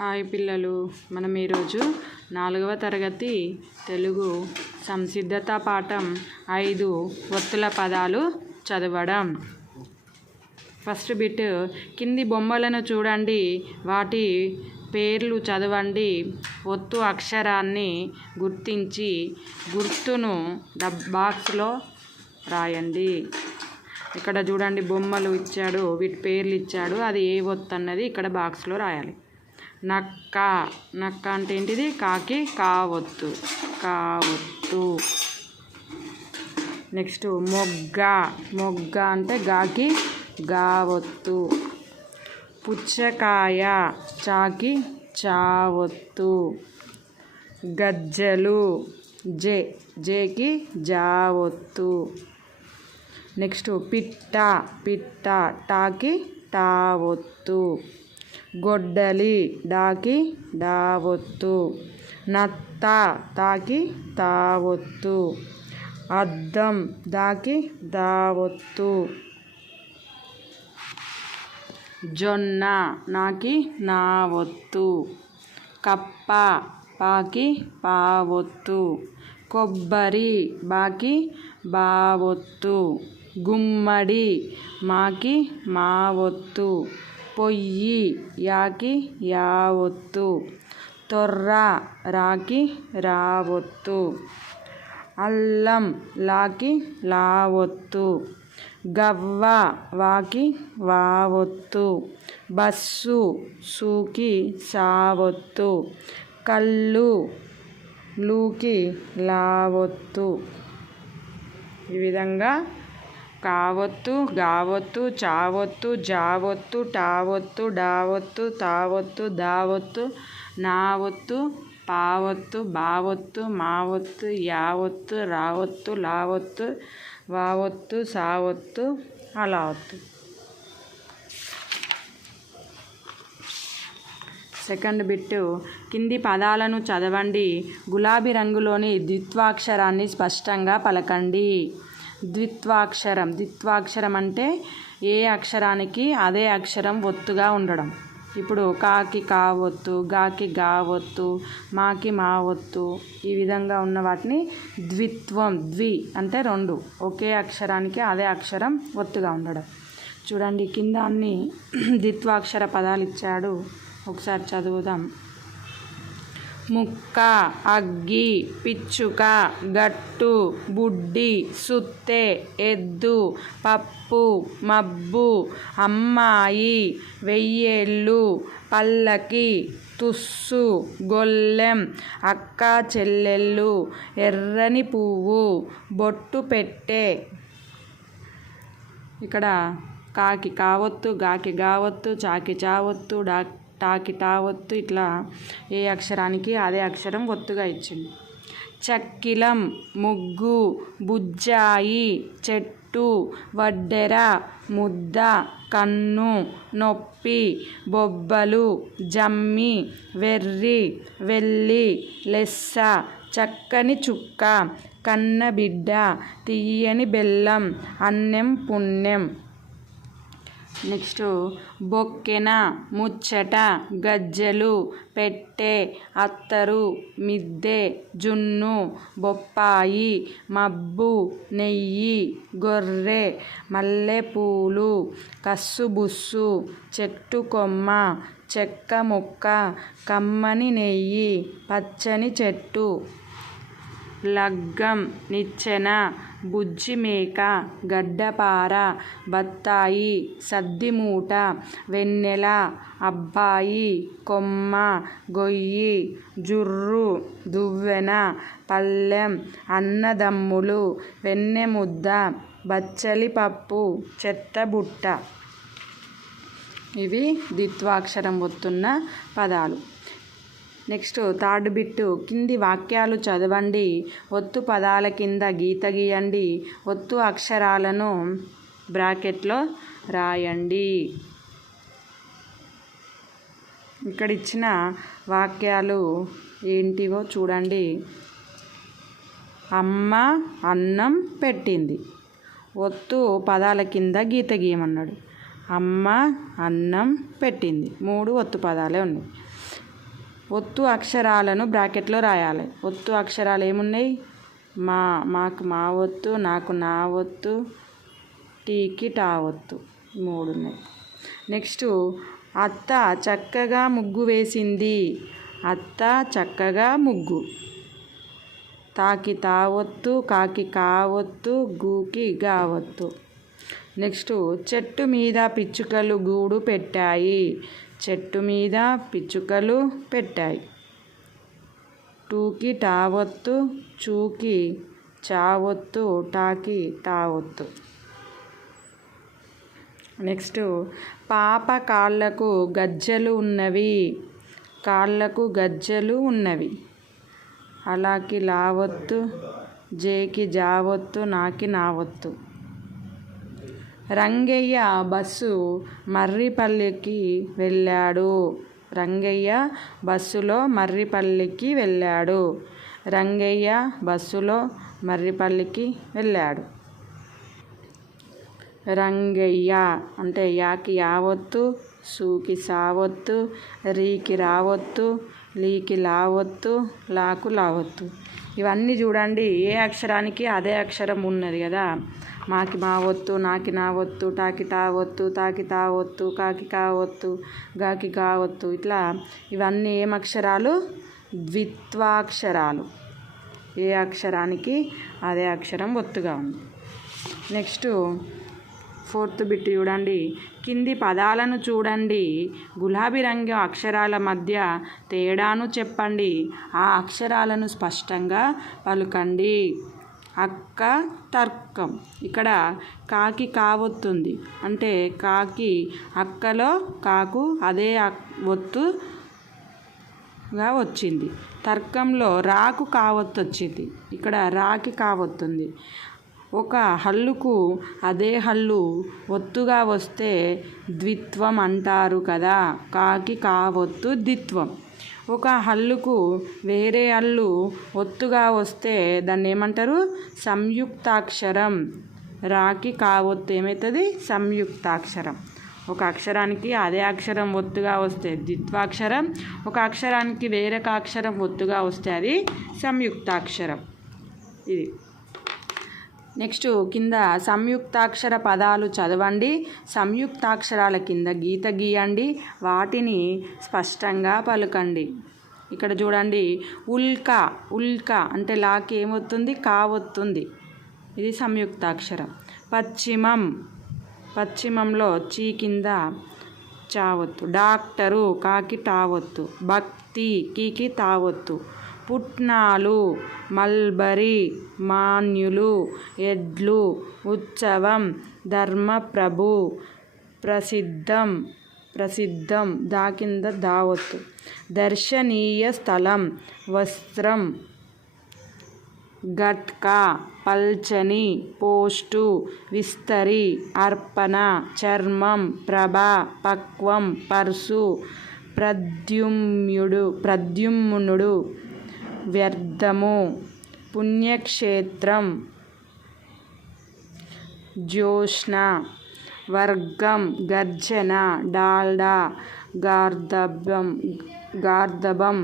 Hi పిల్లలు, మనం ఈరోజు 4వ తరగతి తెలుగు సంసిద్ధత పాఠం 5 ఒత్తుల పదాలు చదవడం. ఫస్ట్ బిట్, కింది బొమ్మలను చూడండి, వాటి పేర్లు చదవండి, ఒత్తు అక్షరాన్ని గుర్తించి గుర్తును బాక్స్లో రాయండి. ఇక్కడ చూడండి, బొమ్మలు ఇచ్చాడు, వీటి పేర్లు ఇచ్చాడు, అది ఏ ఒత్తు అన్నది ఇక్కడ బాక్స్లో రాయాలి. నక్క, నక్క అంటే ఏంటిది? కాకి కావొత్తు, కావొత్తు. నెక్స్ట్ మొగ్గ, మొగ్గ అంటే గాకి గావొత్తు. పుచ్చకాయ, చాకి చావొత్తు. గజ్జలు, జేకి జావొత్తు. నెక్స్ట్ పిట్ట, పిట్ట టాకి టావొత్తు. గొడ్డలి, డాకి డావొత్తు. నత్త, తాకి తావొత్తు. అద్దం, దాకి దావొత్తు. జొన్న, నాకి నావొత్తు. కప్ప, పాకి పావొత్తు. కొబ్బరి, బాకి బావొత్తు. గుమ్మడి, మాకి మావొత్తు. పొయ్యి, యాకి యావొత్తు. తొర్ర, రాకి రావొత్తు. అల్లం, లాకి లావొత్తు. గవ్వ, వాకి వావొత్తు. బస్సు, సూకి సావొత్తు. కళ్ళు, లూకి లావొత్తు. ఈ విధంగా కావొత్తు, గావొత్తు, చావొత్తు, జావొత్తు, టావొత్తు, డావొత్తు, తావొత్తు, దావొత్తు, నావొత్తు, పావొత్తు, బావొత్తు, మావొత్తు, యావొత్తు, రావొత్తు, లావొత్తు, వావొత్తు, సావొత్తు, అలావొత్తు. సెకండ్ బిట్టు, కింది పదాలను చదవండి, గులాబీ రంగులోని ద్విత్వాక్షరాన్ని స్పష్టంగా పలకండి. ద్విత్వాక్షరం, ద్విత్వాక్షరం అంటే ఏ అక్షరానికి అదే అక్షరం ఒత్తుగా ఉండడం. ఇప్పుడు కాకి కావొత్తు, గాకి గావొత్తు, మాకి మావొత్తు, ఈ విధంగా ఉన్న వాటిని ద్విత్వం. ద్వి అంటే రెండు, ఒకే అక్షరానికి అదే అక్షరం ఒత్తుగా ఉండడం. చూడండి, కింద అన్ని ద్విత్వాక్షర పదాలు ఇచ్చాడు, ఒకసారి చదువుదాం. ముక్క, అగ్గి, పిచ్చుక, గట్టు, బుడ్డి, సుత్తె, ఎద్దు, పప్పు, మబ్బు, అమ్మాయి, వెయ్యేళ్ళు, పల్లకి, తుస్సు, గొల్లెం, అక్క చెల్లెళ్ళు, ఎర్రని పువ్వు, బొట్టు పెట్టె. ఇక్కడ కాకి కావొత్తు, గాకి గావొత్తు, చాకి చావొత్తు, టాకి టావొత్తు, ఇట్లా ఏ అక్షరానికి అదే అక్షరం ఒత్తుగా ఇచ్చింది. చక్కిలం, ముగ్గు, బుజ్జాయి, చెట్టు, వడ్డెర, ముద్ద, కన్ను, నొప్పి, బొబ్బలు, జమ్మి, వెర్రి, వెల్లి, లెస్స, చక్కని చుక్క, కన్నబిడ్డ, తీయని బెల్లం, అన్నం పుణ్యం. నెక్స్ట్ బొక్కెన, ముచ్చట, గజ్జలు, పెట్టె, అత్తరు, మిద్దె, జున్ను, బొప్పాయి, మబ్బు, నెయ్యి, గొర్రె, మల్లెపూలు, కస్సుబుస్సు, చెట్టు కొమ్మ, చెక్క ముక్క, కమ్మని నెయ్యి, పచ్చని చెట్టు. లగ్గం, నిచ్చెన, బుజ్జి మేక, గడ్డపార, బత్తాయి, సద్దిమూట, వెన్నెల, అబ్బాయి, కొమ్మ, గొయ్యి, జుర్రు, దువ్వెన, పళ్ళెం, అన్నదమ్ములు, వెన్నెముద్ద, బచ్చలి పప్పు, చెత్తబుట్ట. ఇవి ద్విత్వాక్షరం ఒత్తున్న పదాలు. నెక్స్ట్ థర్డ్ బిట్టు, కింది వాక్యాలు చదవండి, ఒత్తు పదాల కింద గీత గీయండి, ఒత్తు అక్షరాలను బ్రాకెట్లో రాయండి. ఇక్కడ ఇచ్చిన వాక్యాలు ఏంటివో చూడండి. అమ్మ అన్నం పెట్టింది, ఒత్తు పదాల కింద గీత గీయమన్నాడు. అమ్మ అన్నం పెట్టింది, 3 ఒత్తు పదాలే ఉన్నాయి. ఒత్తు అక్షరాలను బ్రాకెట్లో రాయాలి. ఒత్తు అక్షరాలు ఏమున్నాయి? మాకు మా ఒత్తు, నాకు నా ఒత్తు, టీకి టా ఒత్తు, 3 ఉన్నాయి. నెక్స్ట్ అత్త చక్కగా ముగ్గు వేసింది. అత్త చక్కగా ముగ్గు. తాకి తా ఒత్తు, కాకి కా ఒత్తు, గూకి గా ఒత్తు. నెక్స్ట్ చెట్టు మీద పిచ్చుకలు గూడు పెట్టాయి. చెట్టు మీద పిచ్చుకలు పెట్టాయి. టూకి టా ఒత్తు, చూకి చా ఒత్తు, టాకి టా ఒత్తు. నెక్స్ట్ పాప కాళ్ళకు గజ్జలు ఉన్నవి. కాళ్ళకు గజ్జలు ఉన్నవి. అలాకి లా ఒత్తు, జేకి జా ఒత్తు, నాకి నా ఒత్తు. రంగయ్య బస్సు మర్రిపల్లికి వెళ్ళాడు. రంగయ్య బస్సులో మర్రిపల్లికి వెళ్ళాడు. రంగయ్య బస్సులో మర్రిపల్లికి వెళ్ళాడు. రంగయ్య అంటే యాకి యావత్తు, సూకి సావత్తు, రీకి రావత్తు, లీకి లావత్తు, లాకు లావత్తు. ఇవన్నీ చూడండి, ఏ అక్షరానికి అదే అక్షరం ఉన్నది కదా. మాకి మా ఒత్తు, నాకి నా ఒత్తు, టాకి టా ఒత్తు, తాకి తా ఒత్తు, కాకి కా ఒత్తు, గాకి గా ఒత్తు. ఇట్లా ఇవన్నీ ఏం అక్షరాలు? ద్విత్వాక్షరాలు. ఏ అక్షరానికి అదే అక్షరం ఒత్తుగా ఉంది. నెక్స్ట్ 4th బిట్ చూడండి. కింది పదాలను చూడండి. గులాబీ రంగు అక్షరాల మధ్య తేడాను చెప్పండి. ఆ అక్షరాలను స్పష్టంగా పలుకండి. అక్క తర్కం. ఇక్కడ కాకి కావొత్తుంది అంటే కాకి అక్కలో కాకు అదే ఒత్తుగా వచ్చింది. తర్కంలో రాకు కావత్తు వచ్చింది. ఇక్కడ రాకి కావొత్తుంది. ఒక హల్లుకు అదే హల్లు ఒత్తుగా వస్తే ద్విత్వం అంటారు కదా. కాకి కావొత్తు ద్విత్వం. ఒక హల్లుకు వేరే హల్లు ఒత్తుగా వస్తే దాన్ని ఏమంటారు? సంయుక్తాక్షరం. రాకి కావొత్తు ఏమవుతుంది? సంయుక్తాక్షరం. ఒక అక్షరానికి అదే అక్షరం ఒత్తుగా వస్తే ద్విత్వాక్షరం. ఒక అక్షరానికి వేరొక అక్షరం ఒత్తుగా వస్తే అది సంయుక్తాక్షరం. ఇది. నెక్స్ట్ కింద సంయుక్తాక్షర పదాలు చదవండి. సంయుక్తాక్షరాల కింద గీత గీయండి. వాటిని స్పష్టంగా పలుకండి. ఇక్కడ చూడండి, ఉల్కా. ఉల్కా అంటే లాకి ఏమవుతుంది? కావొత్తుంది. ఇది సంయుక్తాక్షరం. పశ్చిమం. పశ్చిమంలో చీ కింద చావొత్తు. డాక్టరు కాకి టావొత్తు. భక్తి కీకి తావొత్తు. పుట్నాలు, మల్బరీ, మాన్యులు, ఎడ్లు, ఉత్సవం, ధర్మప్రభు, ప్రసిద్ధం. ప్రసిద్ధం దా కింద దావొత్తు. దర్శనీయ స్థలం, వస్త్రం, గట్కా, పల్చని, పోస్టు, విస్తరి, అర్పణ, చర్మం, ప్రభ, పక్వం, పర్సు, ప్రద్యుమ్నుడు, వ్యర్థము, పుణ్యక్షేత్రం, జ్యోష్ణ, వర్గం, గర్జన, డాల్డా, గార్ధబం,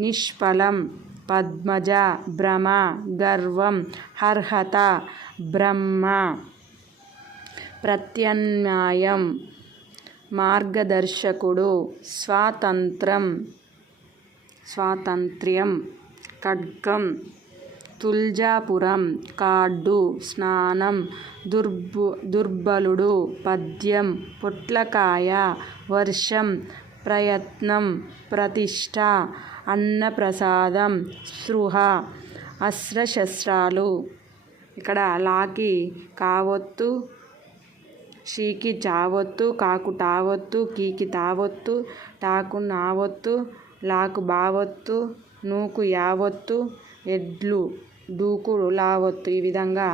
నిష్ఫలం, పద్మజ, భ్రమ, గర్వం, అర్హత, బ్రహ్మ, ప్రత్యామ్నాయం, మార్గదర్శకుడు, స్వాతంత్ర్యం, ఖడ్గం, తుల్జాపురం, కార్డు, స్నానం, దుర్బలుడు, పద్యం, పొట్లకాయ, వర్షం, ప్రయత్నం, ప్రతిష్ట, అన్నప్రసాదం, స్పృహ, అస్త్రశస్త్రాలు. ఇక్కడ లాకి కావొత్తు, షీకి చావొత్తు, కాకు టావొత్తు, కీకి తావొత్తు, టాకు నావొత్తు, లాకు బావొత్తు, నూకు యావొత్తు, ఎడ్లు డూకు లావొత్తు. ఈ విధంగా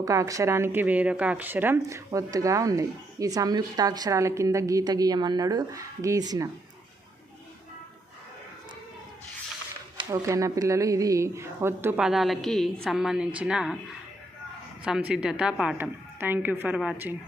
ఒక అక్షరానికి వేరొక అక్షరం ఒత్తుగా ఉంది. ఈ సంయుక్తాక్షరాల కింద గీత గీయమన్నాడు, గీసిన. ఓకేనా పిల్లలు? ఇది ఒత్తు పదాలకి సంబంధించిన సంసిద్ధత పాఠం. Thank you for watching.